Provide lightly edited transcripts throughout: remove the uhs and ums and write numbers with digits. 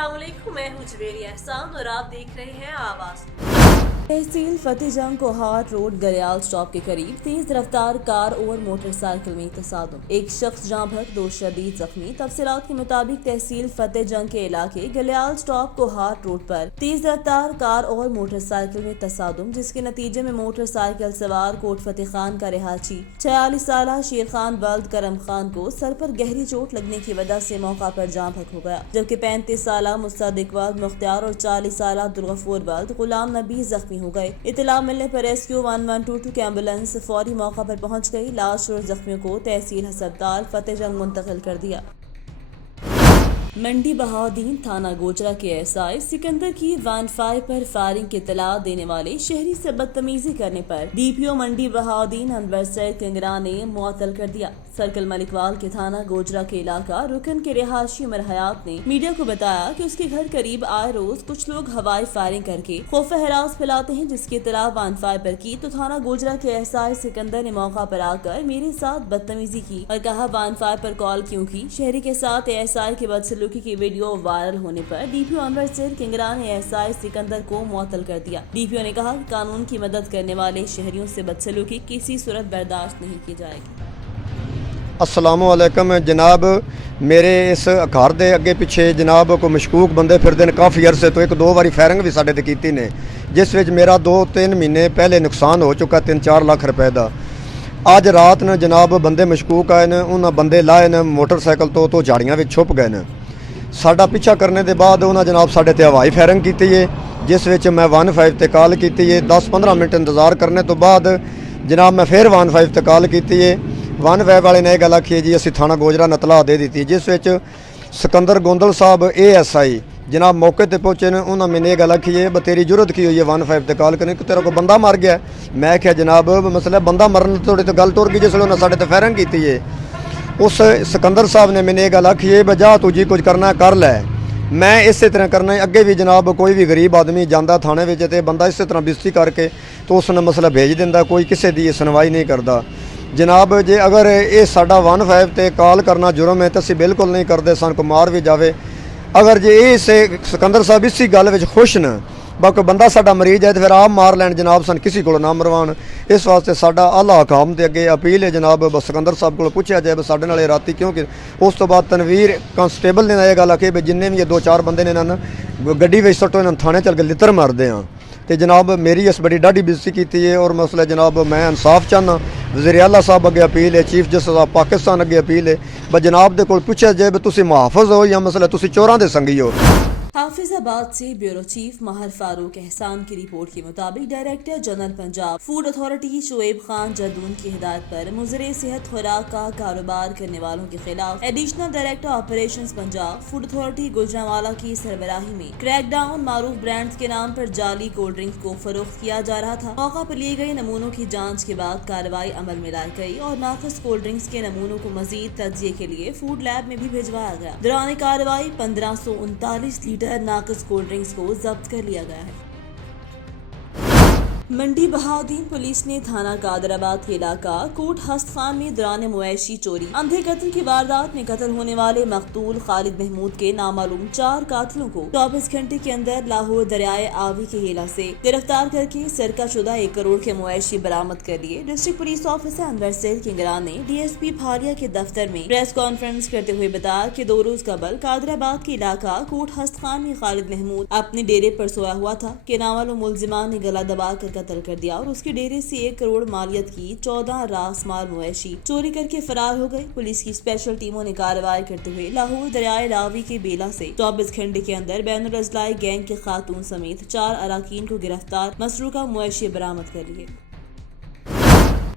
अस्सलाम वालेकुम, मैं हूं जवेरी एहसान और आप देख रहे हैं आवाज। तहसील फतेहजंग कोहाट रोड गलियाल स्टॉप के करीब तेज रफ्तार कार और मोटरसाइकिल में तसादुम, एक शख्स जहां भर, दो शदीद जख्मी। तफसीलात के मुताबिक तहसील फतेहजंग के इलाके गलियाल स्टॉप कोहाट रोड पर तेज रफ्तार कार और मोटरसाइकिल में तसादुम, जिसके नतीजे में मोटरसाइकिल सवार कोट फतेह खान का रिहायशी 46 साल शेर खान वल्द करम खान को सर पर गहरी चोट लगने की वजह से मौका पर जान भक हो गया, जबकि 35 साल मुस्तदिक वल्द मुख्तार और 40 साल अब्दुल वल्द गुलाम नबी जख्मी हो गए। इतला मिलने पर रेस्क्यू 1122 की एम्बुलेंस फौरी मौका पर पहुंच गई। लाश और जख्मियों को तहसील अस्पताल फतेहजंग मुंतकिल कर दिया। मंडी बहाउद्दीन थाना गोचरा के एसआई सिकंदर की 15 पर फायरिंग की इतला देने वाले शहरी से बदतमीजी करने पर डीपीओ मंडी बहाउद्दीन अनवर सैयद कंगरा ने मुअत्तल कर दिया। सर्कल मलिकवाल के थाना गोचरा के इलाका रुकन के रिहायशी उमर हयात ने मीडिया को बताया कि उसके घर करीब आए रोज कुछ लोग हवाई फायरिंग करके खौफ हरास फैलाते हैं, जिसकी इतला 15 पर की तो थाना गोचरा के एसआई सिकंदर ने मौका पर आकर मेरे साथ बदतमीजी की और कहा 15 पर कॉल क्यों की। शहरी के साथ एसआई के बदसलूकी की वीडियो वायरल होने पर डीपीओ अनवर सैयद कंगरा ने एसआई सिकंदर को मुअत्तल कर दिया। डीपीओ ने कहा कि कानून की मदद करने वाले शहरियों से बदसलूकी किसी सूरत बर्दाश्त नहीं की जाएगी। अस्सलाम वालेकुम जनाब, मेरे इस घर ਦੇ ਅੱਗੇ ਪਿੱਛੇ ਜਨਾਬ ਕੋਈ ਮਸ਼ਕੂਕ ਬੰਦੇ ਫਿਰਦੇ ਨੇ ਕਾਫੀ ਅਰਸੇ ਤੋਂ। ਇੱਕ ਦੋ ਵਾਰੀ ਫਾਇਰਿੰਗ ਵੀ ਸਾਡੇ ਤੇ ਕੀਤੀ ਨੇ, ਜਿਸ ਵਿੱਚ ਮੇਰਾ 2-3 ਮਹੀਨੇ ਪਹਿਲੇ ਨੁਕਸਾਨ ਹੋ ਚੁੱਕਾ 3-4 ਲੱਖ ਰੁਪਏ ਦਾ। ਅੱਜ ਰਾਤ ਨੂੰ ਜਨਾਬ ਬੰਦੇ ਮਸ਼ਕੂਕ ਆਏ ਨੇ, ਉਹਨਾਂ ਬੰਦੇ ਲਾਏ ਨੇ ਮੋਟਰਸਾਈਕਲ ਤੋਂ ਝਾੜੀਆਂ ਵਿੱਚ ਛੁਪ ਗਏ ਨੇ। ਸਾਡਾ ਪਿੱਛਾ ਕਰਨੇ ਦੇ ਬਾਅਦ ਉਹਨਾਂ ਜਨਾਬ ਸਾਡੇ ਤੇ ਹਵਾਈ ਫਾਇਰਿੰਗ ਕੀਤੀ ਹੈ, ਜਿਸ ਵਿੱਚ ਮੈਂ 15 ਤੇ ਕਾਲ ਕੀਤੀ ਹੈ। 10-15 ਮਿੰਟ ਇੰਤਜ਼ਾਰ ਕਰਨੇ ਤੋਂ ਬਾਅਦ ਜਨਾਬ ਮੈਂ ਫਿਰ 15 ਤੇ ਕਾਲ ਕੀਤੀ ਹੈ। 15 ਵਾਲੇ ਨੇ ਇਹ ਗੱਲ ਆਖੀ ਹੈ ਜੀ ਅਸੀਂ ਥਾਣਾ ਗੋਜਰਾ ਨਤਲਾ ਦੇ ਦਿੱਤੀ, ਜਿਸ ਵਿੱਚ ਸਿਕੰਦਰ ਗੋਂਦਲ ਸਾਹਿਬ ASI जनाब मौके पर पहुँचे ने। उन्होंने मैंने ये गल आखी है तेरी जरूरत की हुई है 15 ते कॉल करने, तेरा को बंदा मर गया। मैं क्या जनाब मसला बंदा मरन थोड़ी तो गल टुर गई जिसले उन्हें साढ़े ते फायरिंग की है। उस सिकंदर साहब ने मैंने ये गल आखी है जा तू जी कुछ करना कर लै, मैं इस तरह करना। अगे भी जनाब कोई भी गरीब आदमी जाता थाने में तो बंदा इस तरह बेइज्जती करके तो उसने मसला भेज दिंदा, कोई किसी की सुनवाई नहीं करता जनाब। जे अगर ये साडा 15 ते कॉल करना जुर्म है तो असीं बिल्कुल नहीं करते, सन को मार भी जाए। अगर जे इस सिकंदर साहब इसी गल में खुश न बाकी बंदा साडा मरीज है तो फिर आप मार लैन जनाब, सन किसी को ना मरवान। इस वास्ते साडा आला हकाम के अगे अपील है जनाब सिकंदर साहब को पूछा जाए साडे नाल राती क्योंकि उस तो बाद तनवीर कांस्टेबल ने यह गल आखी भी जिन्ने भी ये 2-4 बंदे ने इन्होंने गड्डी में सट्टो इन्होंने थाने चल के लित्र मारते हैं। तो जनाब मेरी इस बड़ी डाढ़ी बेइज्जती की है और मसला जनाब मैं इंसाफ चाहना। वज़ीर आला साहब अगे अपील है, चीफ जस्टिस ऑफ पाकिस्तान अगे अपील है ब जनाब दे कोल पूछा जाए तुसीं मुहाफ़िज़ हो या मसला तुसीं चोरां दे संगी हो। हाफिजाबाद से ब्यूरो चीफ माहर फारूक एहसान की रिपोर्ट के मुताबिक director general Punjab food authority Shoaib Khan Jadoon की हिदायत पर मुजरे सेहत खुराक का कारोबार करने वालों के खिलाफ additional director operations Punjab food authority Gujranwala की सरबराही में क्रैकडाउन मारूफ ब्रांड्स के नाम पर जाली कोल्ड ड्रिंक को फरोख्त किया जा रहा था। मौका पर लिए गए नमूनों की जाँच के बाद कार्रवाई अमल में लाई गई और नाक़िस कोल्ड ड्रिंक्स के नमूनों को मजीद तज्जिए के लिए फूड लैब में भी भिजवाया गया। दौरान कार्रवाई 1539 लीटर नाक़िस कोल्ड ड्रिंक्स को जब्त कर लिया गया है। मंडी बहाउद्दीन पुलिस ने थाना कादराबाद के इलाका कोट हस्त खान में दौरान मुआशी चोरी अंधे कत्ल की वारदात में कत्ल होने वाले मकतूल खालिद महमूद के नामालूम 4 कातिलों को 24 घंटे के अंदर लाहौर दरियाए आवी के हिला से गिरफ्तार करके सरका शुदा 1 करोड़ के मुआशी बरामद कर लिए। District police officer Anwar Syed Kangra ने DSP फालिया के दफ्तर में प्रेस कॉन्फ्रेंस करते हुए बताया कि 2 रोज कबल कादराबाद के इलाका कोट हस्त खान में खालिद महमूद अपने डेरे पर सोया हुआ था कि नामालूम मुलजिमान ने गला दबा कर कत्ल कर दिया और उसके डेरे से 1 करोड़ मालियत की 14 रास माल मुआशी चोरी करके फरार हो गए। पुलिस की स्पेशल टीमों ने कार्रवाई करते हुए लाहौर दरियाए रावी के बेला से 24 घंटे के अंदर बैनुल अजलाई गैंग के खातून समेत 4 अराकीन को गिरफ्तार मसरूका मुआशी बरामद कर लिए।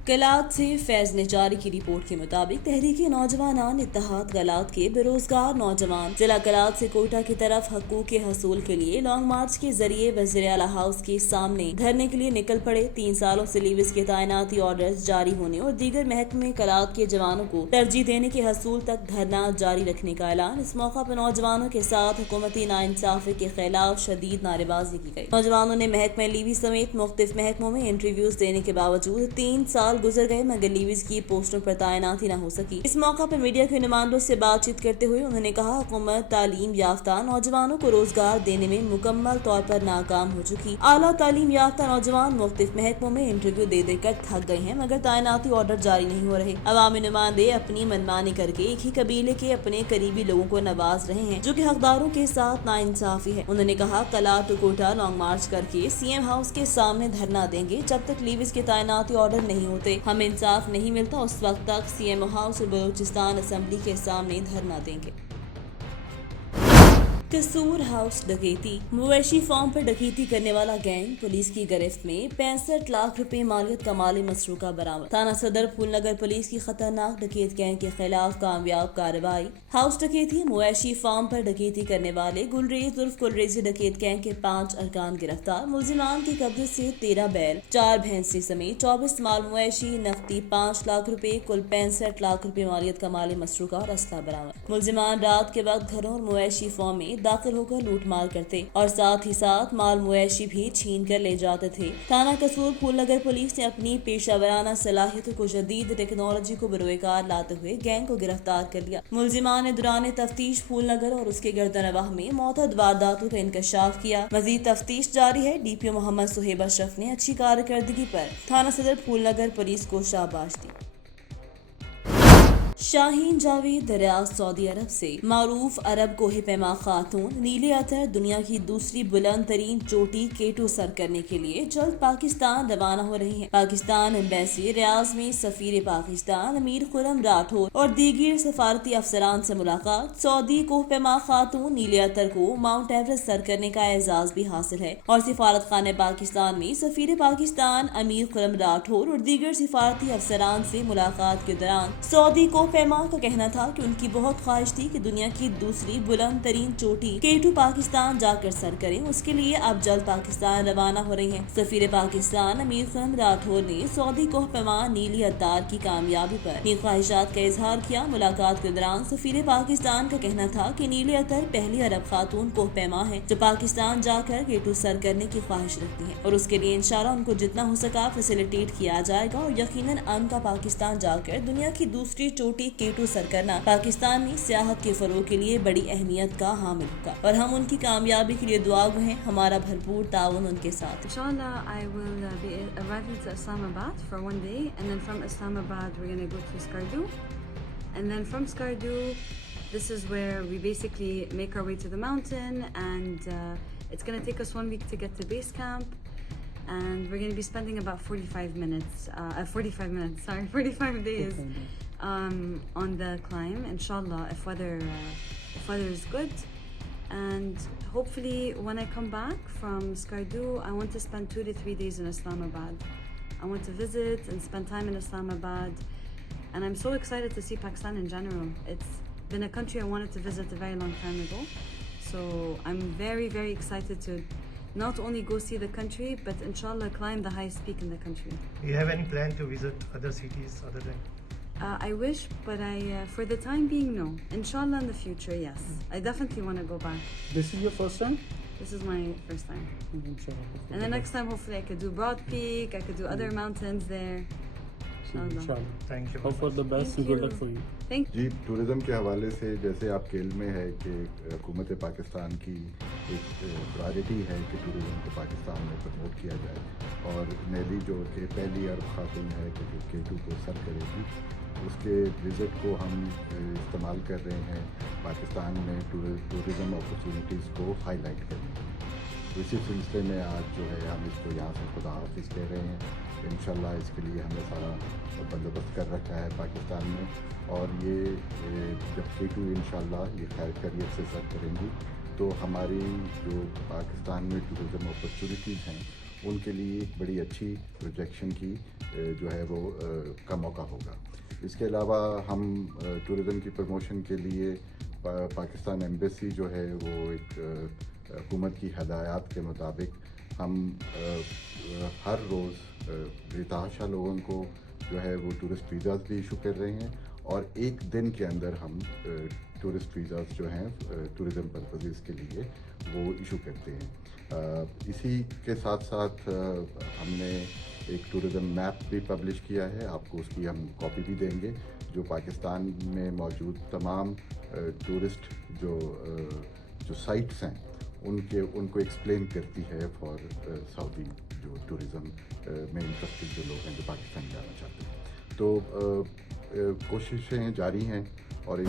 गलात से फैज नेजारी की रिपोर्ट के मुताबिक तहरीकी नौजवान इत्तेहाद गलात के बेरोजगार नौजवान जिला गलात से कोयटा की तरफ हकूक के हसूल के लिए लॉन्ग मार्च के जरिए वज़ीर आला हाउस के सामने धरने के लिए निकल पड़े। 3 सालों से लीविस के तैनाती ऑर्डर्स जारी होने और दीगर महकमे गलात के जवानों को तरजीह देने के हसूल तक धरना जारी रखने का ऐलान। इस मौका पर नौजवानों के साथ हुकूमती नाइंसाफी के खिलाफ शदीद नारेबाजी की गई। नौजवानों ने महकमे लीवी समेत मुख्तलिफ महकमों में इंटरव्यूज देने के बावजूद 3 साल साल गुजर गए मगर लीविस की पोस्टों पर तैनाती न हो सकी। इस मौका पर मीडिया के नुमाइंदों से बातचीत करते हुए उन्होंने कहा, हुकूमत तालीम याफ्ता नौजवानों को रोजगार देने में मुकम्मल तौर पर नाकाम हो चुकी। आला तालीम याफ्ता नौजवान मुख्तलिफ महकमों में इंटरव्यू दे देकर थक गए हैं मगर तैनाती ऑर्डर जारी नहीं हो रहे। अवामी नुमाइंदे अपनी मनमानी करके एक ही कबीले के अपने करीबी लोगों को नवाज रहे हैं जो कि हकदारों के साथ नाइंसाफी है। उन्होंने कहा, कला टू कोटा लॉन्ग मार्च करके सीएम हाउस के सामने धरना देंगे जब तक लीविस के तैनाती ऑर्डर नहीं होते। हमें इंसाफ नहीं मिलता उस वक्त तक सीएम हाउस और बलूचिस्तान असेंबली के सामने धरना देंगे। कसूर हाउस डकैती। मवेशी फार्म पर डकैती करने वाला गैंग पुलिस की गिरफ्त में 65 लाख रुपए मालियत का माली मसरूका बरामद। थाना सदर फूलनगर पुलिस की खतरनाक डकैत गैंग के खिलाफ कामयाब कार्रवाई। हाउस डकैती। मवेशी फार्म पर डकैती करने वाले गुलरेज उर्फ गुलरेजी डकैत गैंग के 5 अरकान गिरफ्तार। मुलजिमान के कब्जे से 13 बैल, 4 भैंसे समेत 24 माल मवेशी, नकदी 5 लाख रुपए, कुल 65 लाख रुपए मालियत का माली मसरूका और असला बरामद। मुलजिमान रात के वक्त घरों और मवेशी फार्म में दाखिल होकर लूट मार करते और साथ ही साथ माल मवेशी भी छीन कर ले जाते थे। थाना कसूर फूलनगर पुलिस ने अपनी पेशावराना सलाहियतों को जदीद टेक्नोलॉजी को बरोकार लाते हुए गैंग को गिरफ्तार कर लिया। मुलजिमान ने दौरान तफ्तीश फूलनगर और उसके गर्दनवाह में मौतद वारदातों का इंकशाफ किया। मजीद तफ्तीश जारी है। DPO मोहम्मद सुहेब अशरफ ने अच्छी कारकर्दगी पर थाना सदर फूलनगर पुलिस को शाबाश दी। शाहीन जावेद दरियाव सऊदी अरब से मारूफ अरब कोहे पैमा खातून नीले अतर दुनिया की दूसरी बुलंद तरीन चोटी K2 सर करने के लिए जल्द पाकिस्तान रवाना हो रही हैं। पाकिस्तान एम्बेसी रियाज में सफीर पाकिस्तान अमीर खुरम राठौर और दीगर सफारती अफसरान से मुलाकात। सऊदी कोह पैमा खातून नीले अतर को माउंट एवरेस्ट सर करने का एजाज भी हासिल है और सिफारत खाने पाकिस्तान में सफीर पाकिस्तान अमीर खुरम राठौर और दीगर सिफारती अफसरान से मुलाकात के दौरान सऊदी कोह पैमा का कहना था कि उनकी बहुत ख्वाहिश थी कि दुनिया की दूसरी बुलंद तरीन चोटी K2 पाकिस्तान जाकर सर करें। उसके लिए अब जल्द पाकिस्तान रवाना हो रही हैं। सफीर पाकिस्तान अमीर खुरम राठौर ने सऊदी कोह पैमा नीली अतार की कामयाबी पर अपनी ख्वाहिशात का इजहार किया। मुलाकात के दौरान सफीर पाकिस्तान का कहना था कि नीली अतर पहली अरब खातून कोह पैमा है जो पाकिस्तान जाकर K2 सर करने की ख्वाहिश रखती है और उसके लिए इंशाल्लाह उनको जितना हो सका फैसिलिटेट किया जाएगा और यकीनन उनका पाकिस्तान जाकर दुनिया की दूसरी चोटी K2 सर करना पाकिस्तान में सियाहत के फरोग के लिए बड़ी अहमियत का हामिल होगा और हम उनकी कामयाबी के लिए दुआगो हैं। हमारा भरपूर ताउन उनके साथ। Inshallah, I will be arriving to Islamabad for one day, and then from Islamabad we're going to go to Skardu, and then from Skardu, this is where we basically make our way to the mountain, and it's going to take us 1 week to get to base camp, and we're going to be spending about 45 days on the climb, inshallah, if weather is good. And hopefully when I come back from Skardu, I want to spend 2 to 3 days in Islamabad. I want to visit and spend time in Islamabad, and I'm so excited to see Pakistan in general. It's been a country I wanted to visit a very long time ago, so I'm very, very excited to not only go see the country, but inshallah climb the highest peak in the country. Do you have any plan to visit other cities other than? I wish, but for the time being, no. Inshallah in the future, yes. I definitely want to go back. This is your first time? This is my first time. Inshallah. And the next time, hopefully, I could do Broad Peak, I could do other mountains there. Inshallah. Thank you. Hope for the best and Thank good luck you. for you. Thank you. जी, tourism के हवाले से जैसे आपके इल्म में है कि हुकूमत पाकिस्तान की एक प्रायोरिटी है कि टूरिज़म को पाकिस्तान में प्रमोट किया जाए और नेली जो कि पहली अरब खातून है कि जो K2 को सर करेगी, उसके विज़िट को हम इस्तेमाल कर रहे हैं पाकिस्तान में टूरिज़म अपॉर्चुनिटीज़ को हाईलाइट करने। इसी सिलसिले में आज जो है हम इसको यहाँ से खुदा हाफिज़ कह रहे हैं। इंशाल्लाह इसके लिए हमने सारा बंदोबस्त कर रखा है पाकिस्तान में और ये जब K2 इंशाल्लाह ये खैरियत से सर करेंगी तो हमारी जो पाकिस्तान में टूरिज़म अपॉर्चुनिटीज़ हैं उनके लिए एक बड़ी अच्छी प्रोजेक्शन की जो है वो का मौका होगा। इसके अलावा हम टूरिज़म की प्रमोशन के लिए पाकिस्तान एम्बेसी जो है वो एक हुकूमत की हदायत के मुताबिक हम हर रोज़ बेतहाशा लोगों को जो है वो टूरिस्ट वीज़ाज़ भी इशू कर रहे हैं और एक दिन के अंदर हम टूरिस्ट वीज़ाज़ जो हैं टूरिज़म पर्पज़ के लिए وہ ایشو کرتے ہیں. اسی کے ساتھ ساتھ ہم نے ایک ٹورزم میپ بھی پبلش کیا ہے. آپ کو اس کی ہم کاپی بھی دیں گے, جو پاکستان میں موجود تمام ٹورسٹ جو سائٹس ہیں ان کو ایکسپلین کرتی ہے فار سعودی جو ٹورزم میں انٹرسٹڈ جو لوگ ہیں جو پاکستان جانا چاہتے ہیں. تو کوششیں جاری ہیں. اور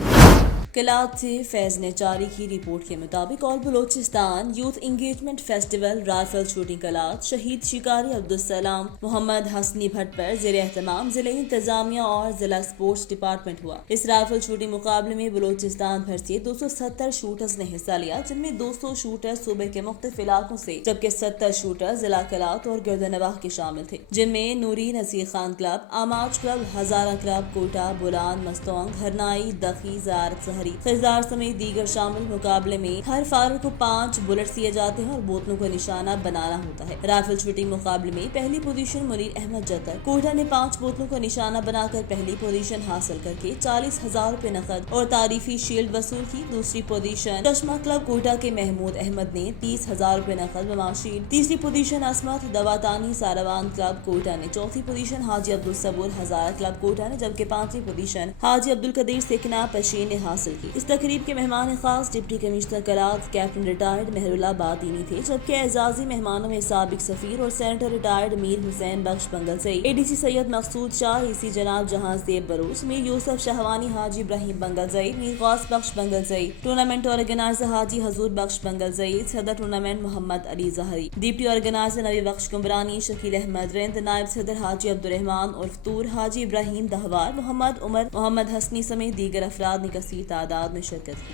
کلات سے فیض نے جاری کی رپورٹ کے مطابق all Balochistan youth engagement festival rifle shooting Kalat شہید شکاری عبدالسلام محمد حسنی بھٹ پر زیر اہتمام ضلع انتظامیہ اور ضلع سپورٹس ڈپارٹمنٹ ہوا. اس رائفل شوٹنگ مقابلے میں بلوچستان بھر سے 270 شوٹرز نے حصہ لیا, جن میں 200 شوٹر صوبے کے مختلف علاقوں سے جبکہ 70 شوٹر ضلع کلات اور گردنواہ کے شامل تھے, جن میں Noori Naseer Khan club, Amaj club, Hazara club, Quetta, Bolan, Mastung, Harnai, Dukki, Ziarat سہری, خزار سمیت دیگر شامل. مقابلے میں ہر فائرر کو 5 بلٹ دیے جاتے ہیں اور بوتلوں کو نشانہ بنانا ہوتا ہے. رائفل شوٹنگ مقابلے میں پہلی پوزیشن منیر احمد جتر کوٹا نے 5 بوتلوں کو نشانہ بنا کر پہلی پوزیشن حاصل کر کے 40,000 روپے نقد اور تعریفی شیلڈ وصول کی. دوسری پوزیشن چشمہ کلب کوٹا کے محمود احمد نے 30,000 روپے نقد و شیلڈ. تیسری پوزیشن عصمت دواتانی ساروان کلب کوٹا نے. چوتھی پوزیشن حاجی عبدالصبور ہزارہ کلب کوٹا نے, جبکہ 5ویں پوزیشن حاجی عبدالقدیر سکنا پشین نے حاصل کی. اس تقریب کے مہمان خاص deputy commissioner Kalat captain retired مہر اللہ بادینی تھے, جبکہ اعزازی مہمانوں میں سابق سفیر اور سینیٹر ریٹائرڈ میر حسین بخش بنگل سے, ADC سید مقصود شاہ, EC جناب جہاں زیب بروچ, میر یوسف شہوانی, حاجی ابراہیم بنگل زئی, میر غوث بخش بنگل زئی, ٹورنامنٹ آرگنائزر حاجی حضور بخش بنگل زئی, صدر ٹورنامنٹ محمد علی ظہری, ڈپٹی آرگنائزر نبی بخش کمرانی, شکیل احمد رند, نائب صدر حاجی عبدالرحمان عرف طور, حاجی ابراہیم دہوار, محمد عمر, محمد حسنی سمیت دیگر افراد نے کثیر تعداد میں شرکت کی.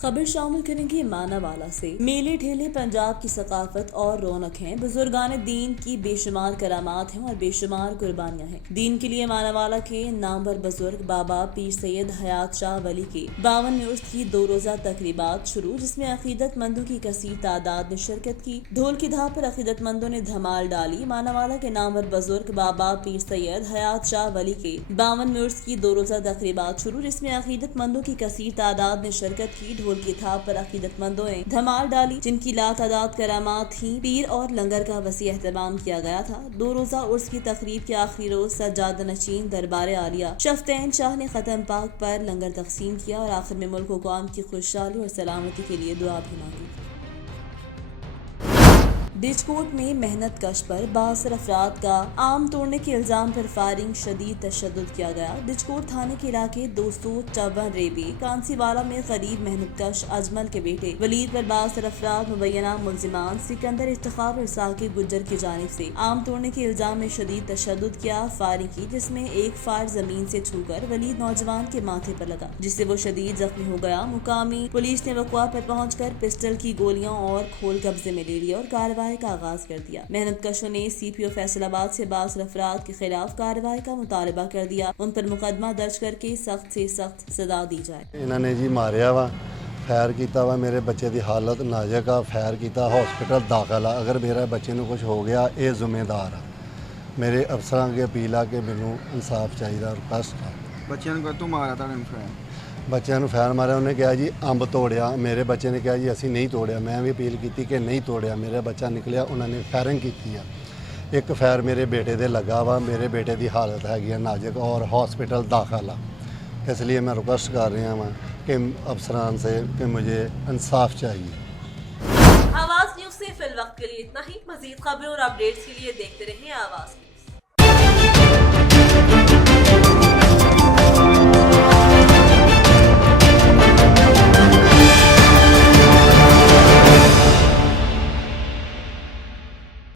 خبر شامل کریں گے مانا والا سے. میلے ٹھیلے پنجاب کی ثقافت اور رونق ہیں. بزرگان دین کی بے شمار کرامات ہیں اور بے شمار قربانیاں ہیں. دین کے لیے مانا والا کے نامور بزرگ بابا پیر سید حیات شاہ ولی کے 52ویں عرس کی 2 روزہ تقریبات شروع, جس میں عقیدت مندوں کی کثیر تعداد نے شرکت کی. ڈھول کی دھاپ پر عقیدت مندوں نے دھمال ڈالی. مانا والا کے نامور بزرگ بابا پیر سید حیات شاہ ولی کے 52ویں عرس کی 2 روزہ تقریبات شروع, جس میں عقیدت مندوں کی کثیر تعداد نے شرکت کی. ڈھول کی تھاپ پر عقیدت مندوں نے دھمال ڈالی, جن کی لاتعداد کرامات تھیں. پیر اور لنگر کا وسیع اہتمام کیا گیا تھا. 2 روزہ عرس کی تقریب کے آخری روز سجادہ نشین دربار عالیہ شفتین شاہ نے ختم پاک پر لنگر تقسیم کیا اور آخر میں ملک و قوم کی خوشحالی اور سلامتی کے لیے دعا بھی مانگی. ڈچکوٹ میں محنت کش پر 62 افراد کا آم توڑنے کے الزام پر فائرنگ شدید تشدد کیا گیا. ڈچکوٹ تھانے کے علاقے 254 ریبی کانسی والا میں قریب محنت کش اجمل کے بیٹے ولید پر 62 افراد مبینہ ملزمان سکندر افتخار اور ثاقب گجر کی جانب سے آم توڑنے کے الزام میں شدید تشدد کیا. فائرنگ کی, جس میں ایک فائر زمین سے چھو کر ولید نوجوان کے ماتھے پر لگا, جس سے وہ شدید زخمی ہو گیا. مقامی پولیس نے وقوع پر پہنچ کر پسٹل کی گولیاں اور کھول قبضے میں لے لیا اور کارروائی کا آغاز کر دیا. محنت کشوں نے CPO فیصل آباد سے 62 افراد کے خلاف کارروائی کا مطالبہ کر دیا. ان پر مقدمہ درج کر کے سخت سے سخت سزا دی جائے. انہوں نے جی ماریا وا, فائر کیتا وا, میرے بچے دی حالت نازک آ, فائر کیتا, ہاسپٹل داخل آ. اگر میرے بچے نو کچھ ہو گیا یہ ذمہ دار آ. میرے افسران کے اپیل آ کہ مینوں انصاف چاہیے اور کشٹ آ. بچوں کو کتوں مارا تھا بچوں نے فائر ماریا, انہیں کہا جی امب توڑیا. میرے بچے نے کہا جی اسی نہیں توڑیا. میں بھی اپیل کی کہ نہیں توڑیا. میرا بچہ نکلیا, انہوں نے فائرنگ کی. ایک فائر میرے بیٹے دے لگا وا. میرے بیٹے دی حالت ہے نازک اور ہاسپٹل داخل آ. اس لیے میں ریکویسٹ کر رہا ہوں کہ افسران سے کہ مجھے انصاف چاہیے. آواز نیوز سے فی الوقت کے لیے اتنا ہی. مزید خبروں اور اپڈیٹس کے لیے دیکھتے رہیں آواز.